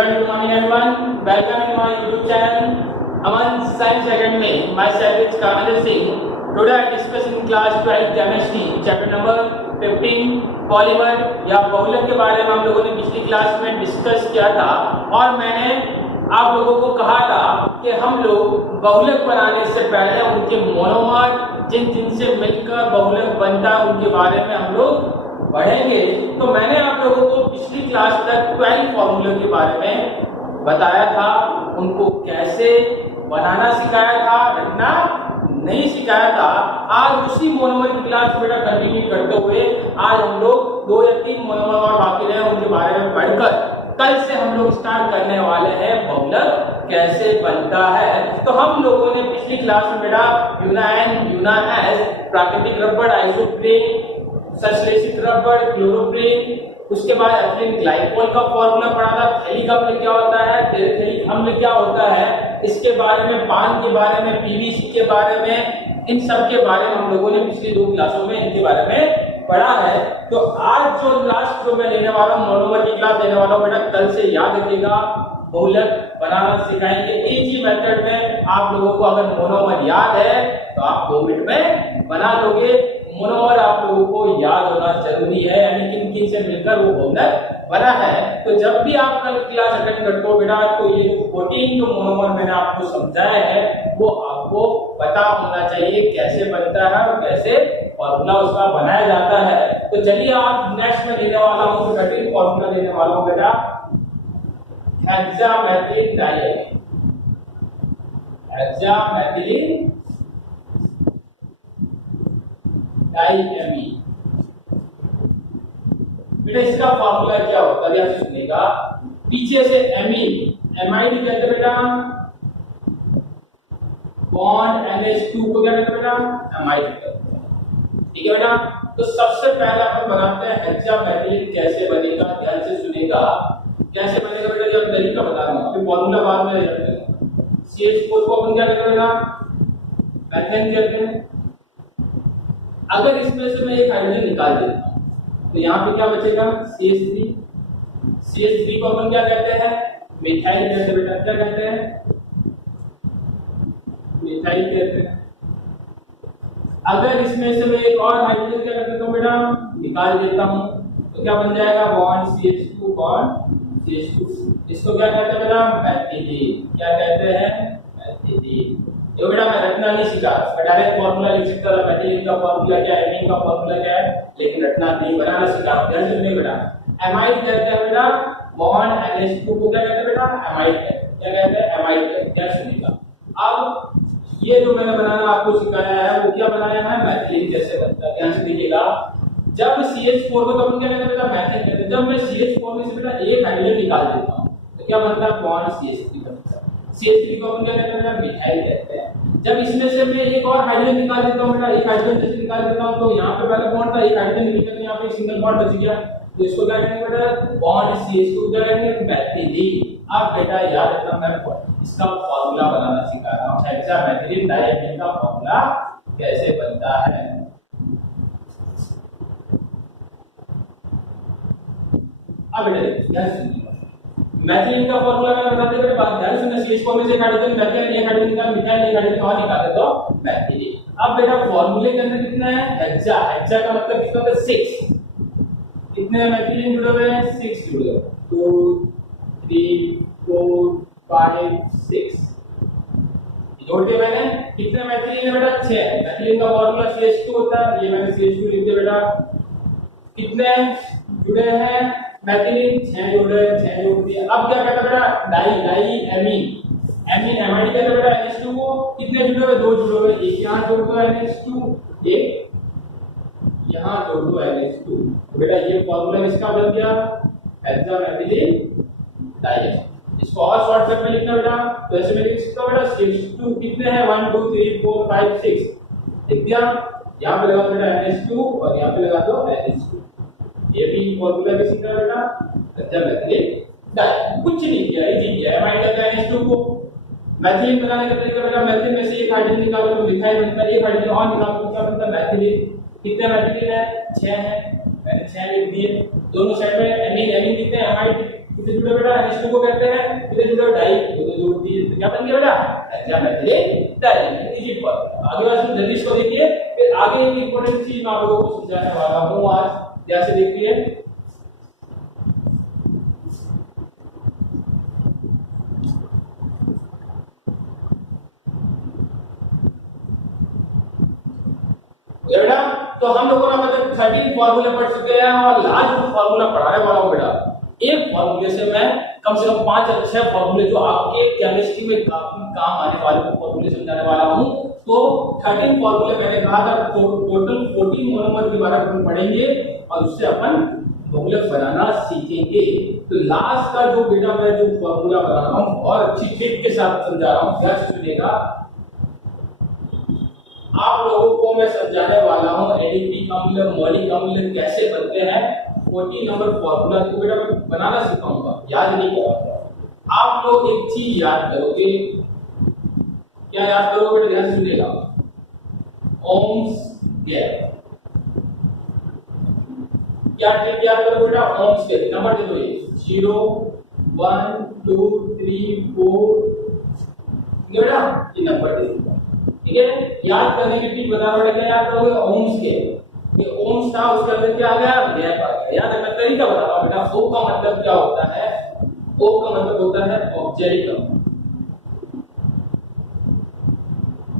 very good morning everyone. Welcome to my YouTube channel Aman Science Academy. Myself is Kamal Singh. Today I discuss in class 12 chemistry chapter number 15 polymer या बहुलक के बारे में हम लोगों ने पिछली क्लास में डिस्कस किया था और मैंने आप लोगों को कहा था कि हम लोग बहुलक बनाने से पहले उनके मोनोमर जिन जिनसे मिलकर बहुलक बनता है उनके बारे में हम लोग पढ़ेंगे। तो मैंने आप लोगों को पिछली क्लास तक 12 फॉर्मूले के बारे में बताया था, उनको कैसे बनाना सिखाया था, रखना नहीं सिखाया था। आज उसी मोनोमर की क्लास बेटा कंटिन्यू करते हुए आज हम लोग 2 या 3 मोनोमर और बाकी रहे उनके बारे में पढ़कर कल से हम लोग स्टार्ट करने वाले हैं बहुलक कैसे बनता है। तो हम लोगों ने पिछली क्लास में बेटा यूना एन, यूना एस, प्राकृतिक रबड़, आइसोप्रीन, संश्लेषित रबड़, क्लोरोप्रीन, उसके बाद एथिलीन ग्लाइकोल का फॉर्मूला पढ़ा था। थैलिक अम्ल क्या होता है, टेरेथैलिक अम्ल क्या होता है, इसके बारे में, पान के बारे में, पीवीसी के बारे में, इन सब के बारे में हम लोगों ने पिछली 2 क्लासों में इनके बारे में पढ़ा है। तो आज जो लास्ट जो मैं लेने वाला हूँ मोनोमर की क्लास लेने वाला हूँ बेटा, कल से याद रखिएगा बहुलक बनाना सिखाएंगे इजी मेथड में। आप लोगों को अगर मोनोमर याद है तो आप 2 मिनट में बना लोगे। मोनोमर आप लोगों को याद होना जरूरी है, यानी किन किन से मिलकर वो बहुलक बना है। तो जब भी आप कल क्लास अटेंड करते हो बेटा तो ये जो 14 जो मोनोमर मैंने आपको समझाया है वो आपको पता होना चाहिए कैसे बनता है और कैसे फॉर्मूला उसका बनाया जाता है। तो चलिए आप नेक्स्ट में लेने वाला हूँ 13 फॉर्मूला लेने वाला हूँ बेटा हेक्सामेथिलीन डाइएमीन। हेक्सामेथिलीन डाइएमीन बेटा इसका फॉर्मूला क्या होता है ध्यान से सुनिएगा। पीछे से एमीन, एमाइड कहते हैं बेटा, बॉन्ड NH2 को क्या कहते हैं बेटा, एमाइड कहते हैं। ठीक है बेटा, तो सबसे पहले अपन बनाते हैं हेक्सामेथिलीन कैसे बनेगा। ध्यान से सुनिएगा कैसे बनेगा बेटा, जब तरीका बता रहा हूं, अभी फॉर्मूला बाद में याद करेंगे। CH4 को अपन क्या कहते हैं बेटा, मेथेन कहते हैं। अगर इसमें से मैं एक हाइड्रोजन निकाल देता हूं तो यहाँ पे क्या बचेगा, CH3। CH3 को अपन क्या कहते हैं, मिथाइल कहते हैं बेटा। क्या कहते हैं, मिथाइल कहते हैं। अगर इसमें से मैं एक और हाइड्रोजन क्या कर देता हूँ बेटा, निकाल देता हूँ तो क्या बन जाएगा, बॉन्ड CH2 बॉन्ड CH2। इसको क्या कहते हैं बेटा, मेथिलीन। क्या कहते हैं, मेथिलीन। ये बेटा मैं रटना नहीं सीखा, मैं डायरेक्ट फॉर्मूला लिख सकता था, मेथिलीन का फॉर्मूला क्या है, एमीन का फॉर्मूला क्या है, लेकिन रटना नहीं, बनाना सीखा। ध्यान से सुनिए बेटा, एमाइड कहते हैं बेटा, बॉन्ड NH2 को क्या कहते हैं बेटा, एमाइड कहते हैं। क्या कहते हैं, एमाइड कहते हैं। ध्यान सुनिएगा। अब ये जो मैंने बनाना आपको सिखाया है वो क्या बनाया है, मेथिलीन कैसे बनता है। ध्यान से देखिएगा, जब CH4 को तो अपन क्या कहते हैं बेटा, मेथिलीन कहते हैं। जब मैं CH4 में से बेटा एक हाइड्रोजन निकाल देता हूं तो क्या बनता है, बॉन्ड CH3 बनता है। CH3 को अपन क्या कहते हैं बेटा, मिथाइल कहते हैं। जब इसमें से मैं एक और हाइड्रोजन निकाल देता हूं बेटा, एक हाइड्रोजन जैसे निकाल देता हूं तो यहाँ पे पहले बॉन्ड था, एक हाइड्रोजन निकल के यहाँ पे एक सिंगल बॉन्ड बच गया, तो इसको क्या कहेंगे बेटा, बॉन्ड CH2 क्या कहेंगे, मेथिलीन। अब बेटा याद रखना, मैं इसका फॉर्मूला बनाना सिखा रहा हूं, हेक्सामेथिलीन डाइएमीन का फॉर्मूला कैसे बनता है। अब बेटा ध्यान सुनिए, मेथिलीन का फॉर्मूला मैं बताते हुए बात ध्यान सुनिए। CH4 में से एक हाइड्रोजन मेथिलीन, एक हाइड्रोजन का मिथाइल, एक हाइड्रोजन और निकाल दे तो मेथिलीन। अब बेटा फॉर्मूले के अंदर कितना है, हेक्सा। हेक्सा का मतलब कितना होता है, 6। कितने मेथिलीन जुड़े हुए हैं, 6 जुड़े हुए हैं। 2 3 4 5 6 जोड़ के मैंने कितने मेथिलीन है बेटा, 6। मेथिलीन का फॉर्मूला CH2 होता है, ये मैंने CH2 लिख दिया बेटा। कितने जुड़े हैं मेथिलीन, 6 जुड़े, 6 जोड़ दिए। अब क्या कहता है बेटा, डाइएमीन। एमीन एमाइड कहते हैं बेटा NH2 को, कितने जुड़े हुए, 2 जुड़े हुए, एक यहाँ जोड़ दो NH2, एक यहाँ जोड़ दो NH2। तो बेटा ये फॉर्मूला इसका बन गया हेक्सामेथिलीन डाइएमीन। इसको और शॉर्टकट में लिखना बेटा, तो ऐसे में लिख सकता हूं बेटा, CH2 कितने हैं, 1 2 3 4 5 6 लिख दिया। यहाँ पे लगा दो बेटा NH2 और यहाँ पे लगा दो NH2। ये भी फॉर्मूला भी सीखा बेटा, हेक्सामेथिलीन डाइएमीन। कुछ नहीं किया, इजी किया। एमाइड कहते हैं NH2 को, मेथिलीन बनाने का तरीका बेटा, मेथिलीन में से एक हाइड्रोजन निकालो तो मिथाइल बनता है, एक हाइड्रोजन और निकालो तो क्या बनता है, मेथिलीन। कितने मेथिलीन है, 6 है, मैंने 6 लिख दिए। दोनों साइड में एमीन, एमीन कितने हैं, एमाइड किसे जुड़े बेटा NH2 को कहते हैं, किसे जुड़े डाई को तो जोड़ दिए तो क्या बन गया बेटा हेक्सामेथिल डाई। Easy formula. आगे वाला जल्दी इसको देखिए, फिर आगे एक इंपॉर्टेंट चीज मैं आप लोगों को समझाने वाला हूं आज, जैसे देखिए बेटा। तो हम लोगों ने मतलब 13 फार्मूले पढ़ चुके हैं और लास्ट जो फार्मूला पढ़ाने वाला हूं बेटा, एक फार्मूले से मैं कम से कम 5 या 6 फार्मूले जो आपके केमिस्ट्री में काफी काम आने वाले फार्मूले समझाने वाला हूं। तो 13 फार्मूले मैंने कहा था, तो टोटल 14 मोनोमर के बारे में पढ़ेंगे और उससे अपन बहुलक बनाना सीखेंगे। तो लास्ट का जो बेटा मैं जो फार्मूला बता रहा हूं और अच्छी ट्रिक के साथ समझा रहा हूं, ध्यान से सुनिएगा। आप लोगों को मैं समझाने वाला हूं एडिपिक अम्ल मौलिक अम्ल कैसे बनते हैं। 14 नंबर फार्मूला को बेटा मैं बनाना सिखाऊंगा, याद नहीं कराऊंगा। आप लोग एक चीज याद करोगे, क्या याद करोगे बेटा, ध्यान से सुनिएगा। ओम्स गैप, क्या ट्रिक याद करोगे बेटा, ओम्स गैप। नंबर दे दो ये 0 1 2 3 4 बेटा ये नंबर दे दो, ठीक है। याद करने की ट्रिक बता रहा हूं, क्या याद करोगे ओम्स के, ये ओम्स था उसके अंदर क्या आ गया गैप आ गया। याद रखना तरीका बता रहा हूं बेटा। ओ का मतलब क्या होता है, ओ का मतलब होता है ऑक्जेलिक अम्ल।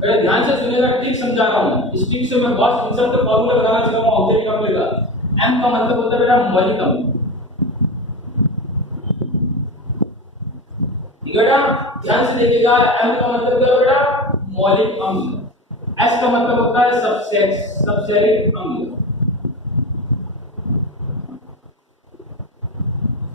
बेटा ध्यान से सुनिएगा, ट्रिक समझा रहा हूं, इस ट्रिक से मैं बहुत सिंपल तो फार्मूला बनाना सिखाऊंगा ऑक्जेलिक अम्ल का। एम का मतलब होता है बेटा मौलिक अम्ल, ठीक है बेटा। ध्यान से देखिएगा, एम का मतलब क्या है बेटा मौलिक अम्ल। एस का मतलब होता है सबसेरिक अम्ल।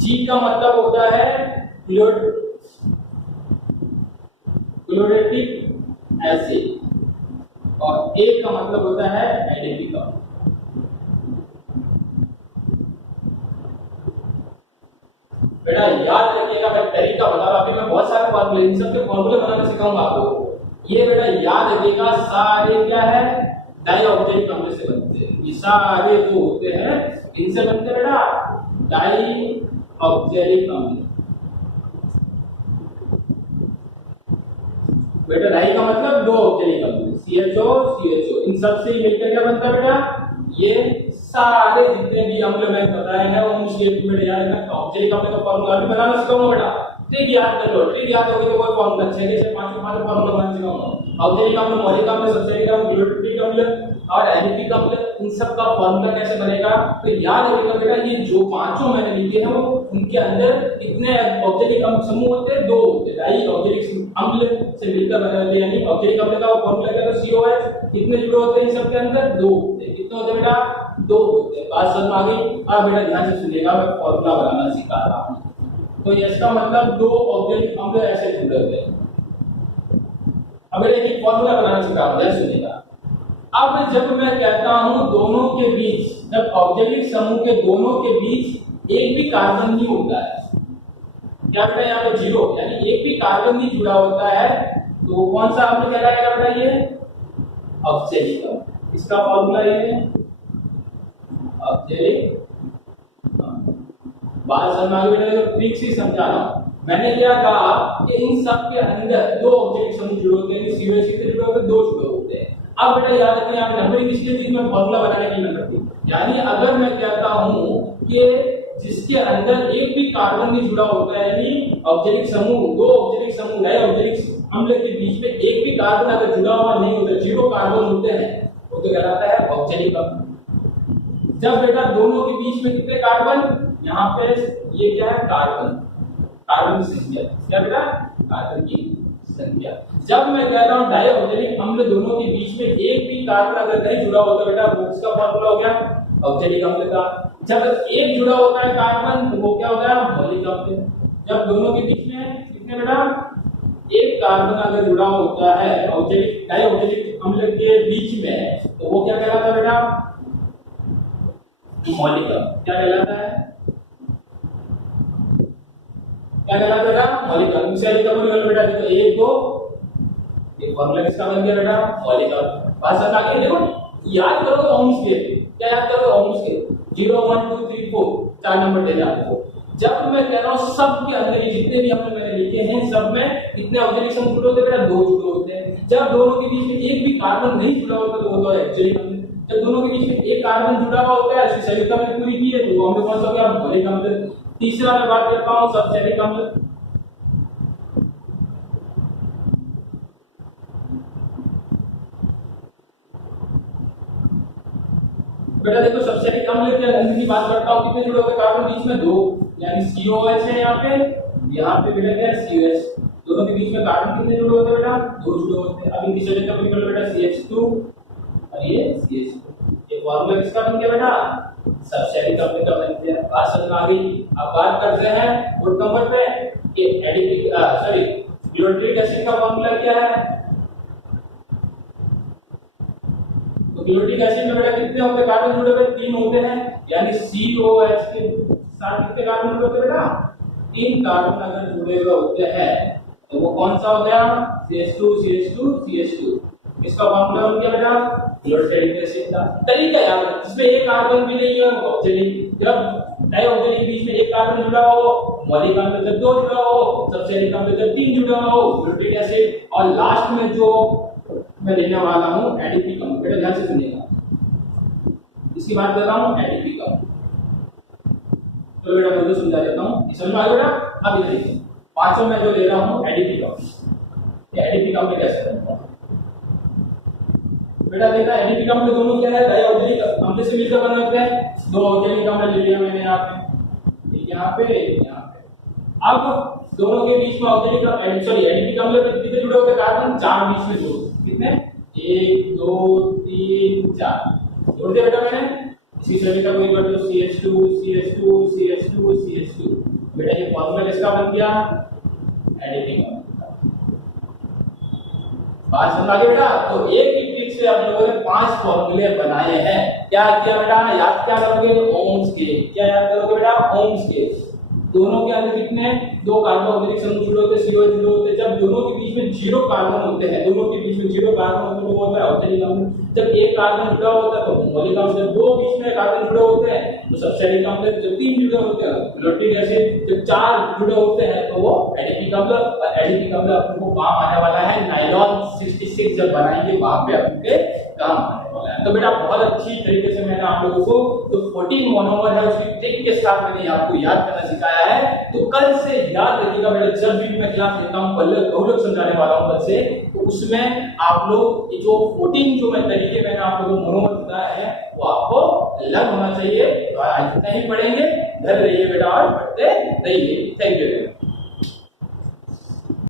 जी का मतलब होता है क्लोरेटिक एसिड और ए का मतलब होता है एडिपिक अम्ल। बेटा याद रखिएगा, मैं तरीका बता रहा हूं, मैं बहुत सारे फार्मूले इन सब के फार्मूले बनाना सिखाऊंगा आपको। ये बेटा याद रखिएगा, सारे क्या है डाई ऑक्जेलिक अम्ल से बनते हैं। ये सारे जो होते हैं इनसे बनते हैं बेटा डाई ऑक्जेलिक अम्ल। बेटा डाई का मतलब दो ऑक्जेलिक अम्ल, CHO इन सब से मिलकर क्या बनता है बेटा, ये सारे जितने भी अम्ल मैं बताए हैं उन शेप में याद रखना। ऑक्जेलिक अम्ल का फार्मूला भी बनाना सिखाऊंगा बेटा, ट्रिक याद कर लो, ट्रिक याद होगी तो कोई फार्मूला 6 से 5 फार्मूला बनाना सिखाऊंगा। ऑक्जेलिक अम्ल मौलिक अम्ल सबसेरिक अम्ल क्लोरेटिक अम्ल और एडिपिक अम्ल, इन सब का फार्मूला कैसे बनेगा। तो याद रखिएगा बेटा, ये जो पांचों मैंने लिखे हैं वो उनके अंदर कितने ऑक्जेलिक अम्ल समूह होते हैं, दो होते हैं। डाई ऑक्जेलिक अम्ल से मिलकर बने होते हैं, यानी ऑक्जेलिक अम्ल का फार्मूला क्या है COH। कितने जुड़े होते हैं इन सब के अंदर, दो होते हैं। कितने होते हैं बेटा, दो होते हैं। बात समझ में आ गई। अब बेटा ध्यान से सुनिएगा, मैं फार्मूला बनाना सिखा रहा हूं। तो इसका मतलब दो ऑक्जेलिक अम्ल ऐसे जुड़े होते हैं। अब एक फार्मूला बनाना सिखा रहा हूं, ध्यान सुनिएगा। अब जब मैं कहता हूं दोनों के बीच, जब ऑक्जेलिक समूह के दोनों के बीच एक भी कार्बन नहीं होता है, क्या बेटा यहाँ पे 0 यानी एक भी कार्बन नहीं जुड़ा होता है, तो कौन सा अम्ल कहलाएगा बेटा, ये ऑक्जेलिक अम्ल। इसका फार्मूला ये है ऑक्जेलिक। बात समझ आ गई बेटा, तो ट्रिक से समझा रहा हूं। मैंने क्या कहा कि इन सब के अंदर दो ऑक्जेलिक समूह जुड़े होते हैं, COH से जुड़े होते हैं, दो जुड़े होते हैं। अब बेटा याद रखना, यहाँ पे नंबरिंग इसलिए दी मैं फार्मूला बनाने की नंबर दी, यानी अगर मैं कहता हूं कि जिसके अंदर एक भी कार्बन नहीं जुड़ा होता है, यानी ऑक्जेलिक समूह, दो ऑक्जेलिक समूह नए ऑक्जेलिक अम्ल के बीच में एक भी कार्बन अगर जुड़ा हुआ नहीं होता, 0 कार्बन होते हैं, वो तो कहलाता है ऑक्जेलिक अम्ल। जब बेटा दोनों के बीच में कितने कार्बन, यहाँ पे ये क्या है कार्बन, कार्बन की संख्या, क्या बेटा कार्बन की संख्या। जब मैं कह रहा हूं डाई ऑक्जेलिक अम्ल दोनों के बीच में एक भी कार्बन अगर नहीं जुड़ा होता बेटा, वो उसका फार्मूला हो गया ऑक्जेलिक अम्ल का। जब एक जुड़ा होता है कार्बन तो वो क्या होता है मौलिक अम्ल। जब दोनों के बीच में कितने बेटा एक कार्बन अगर जुड़ा होता है ऑक्जेलिक डाई ऑक्जेलिक अम्ल के बीच में, तो वो क्या कहलाता है बेटा मौलिक अम्ल। क्या कहलाता है, क्या कहलाता है बेटा मौलिक अम्ल। सेल का बोल बेटा, तो एक दो एक फार्मूला किसका बन गया बेटा मौलिक अम्ल। बात समझ आ गई। देखो याद करोगे ओम्स के, क्या याद करोगे ओम्स के 0 1 2 3 4 चार नंबर दे आपको। जब मैं कह रहा हूँ सब के अंदर ये जितने भी हमने मैंने लिखे हैं सब में कितने ऑक्सीजन समूह जुड़े होते हैं बेटा, 2 जुड़े होते हैं। जब दोनों के बीच में एक भी कार्बन नहीं जुड़ा होता तो वो तो एक्चुअली जब दोनों के बीच में एक कार्बन जुड़ा हुआ होता है उसकी संयुक्त हमने पूरी की है तो हमने कौन सा हो गया, मौलिक अम्ल। तीसरा मैं बात करता हूँ सब्सटेरिक अम्ल। बेटा देखो सब्सटेरिक अम्ल के अंदर की बात करता हूँ, कितने जुड़े होते हैं कार्बन बीच में, 2, यानी COH है यहाँ पे बेटा क्या है COH। दोनों के बीच में कार्बन कितने जुड़े होते हैं बेटा, 2 जुड़े होते हैं। अब इनकी संयुक्त का निकल बेटा CH2 और ये CH2। ये फार्मूला किसका बन गया बेटा, सब्सटेरिक अम्ल का बन गया। बात समझ में आ गई। अब बात करते हैं वोट नंबर पे कि एडिपिक सॉरी ग्लूटारिक एसिड का फार्मूला क्या है। तो ग्लूटारिक एसिड में बेटा कितने होते हैं कार्बन जुड़े हुए, 3 होते हैं, यानी COH के साथ कितने कार्बन जुड़े होते हैं बेटा, 3 कार्बन अगर जुड़े हुए होते हैं तो वो कौन सा हो गया, CH2 CH2 CH2। इसका फार्मूला बन गया बेटा ग्लूटारिक एसिड का। तरीका याद रखना, जिसमें एक कार्बन भी नहीं है वो ऑक्सीजन, जब डाइऑक्सीजन के बीच में एक कार्बन जुड़ा हो, मौलिक अम्ल जब 2 जुड़ा हो, सब्सटेरिक अम्ल जब 3 जुड़ा हो, ग्लूटारिक एसिड, और लास्ट में जो मैं लेने वाला हूं एडिपिक अम्ल। बेटा ध्यान से सुनिएगा, इसकी बात कर रहा हूं एडिपिक अम्ल। तो बेटा मैं तो समझा देता हूं, समझ में आ गया बेटा। अब इधर देखिए, पांचों में जो ले रहा हूं एडिपिक अम्ल। ये एडिपिक अम्ल कैसे बनता है बेटा, देखा एडिपिक अम्ल दोनों क्या है, डाइऑक्सिलिक अम्ल से मिलकर बने होते हैं। 2 ऑक्सीजन अम्ल ले लिया मैंने यहाँ पे, यहाँ पे, यहाँ पे। अब दोनों के बीच में ऑक्सीजन सॉरी एडिपिक अम्ल कितने जुड़े होते हैं कार्बन, 4 बीच में जुड़े, कितने 1 2 3 4 जोड़ दिया बेटा मैंने। इसी सभी का कोई कर दो CH2 CH2 CH2 CH2। बेटा ये फार्मूला किसका बन गया, एडिपिक अम्ल का। बात समझ आ गई बेटा। तो एक ही ट्रिक से आप लोगों ने 5 फार्मूले बनाए हैं। क्या किया बेटा, याद क्या करोगे, ओम्स के। क्या याद करोगे बेटा, ओम्स के। दोनों के अंदर कितने 2 कार्बोक्सिलिक समूह जुड़े होते हैं, COH जुड़े होते हैं। जब दोनों के बीच में 0 कार्बन होते हैं, दोनों के बीच में 0 कार्बन होते हैं वो होता है ऑक्सीजन अम्ल। जब एक कार्बन जुड़ा होता है तो मौलिक अम्ल। जब 2 बीच में कार्बन जुड़े होते हैं तो सब्सटेरिक अम्ल। जब 3 जुड़े होते हैं ग्लूटारिक एसिड। जब 4 जुड़े होते हैं तो वो एडिपिक अम्ल। और एडिपिक अम्ल आपको काम आने वाला है नायलॉन 66 जब बनाएंगे वहां पे आपके काम आने वाला है। तो बेटा बहुत अच्छी तरीके से मैंने आप लोगों को जो 14 मोनोमर है उसकी ट्रिक के साथ मैंने आपको याद करना सिखाया है। तो कल से याद रखिएगा बेटा, जब भी मैं क्लास लेता हूं बहुलक समझाने वाला हूं कल से, तो उसमें आप लोग जो 14 जो मैं तरीके मैंने आप लोगों को मोनोमर बताया है वो आपको लर्न होना चाहिए। तो आज इतना ही पढ़ेंगे, घर रहिए बेटा और पढ़ते रहिए। Thank you.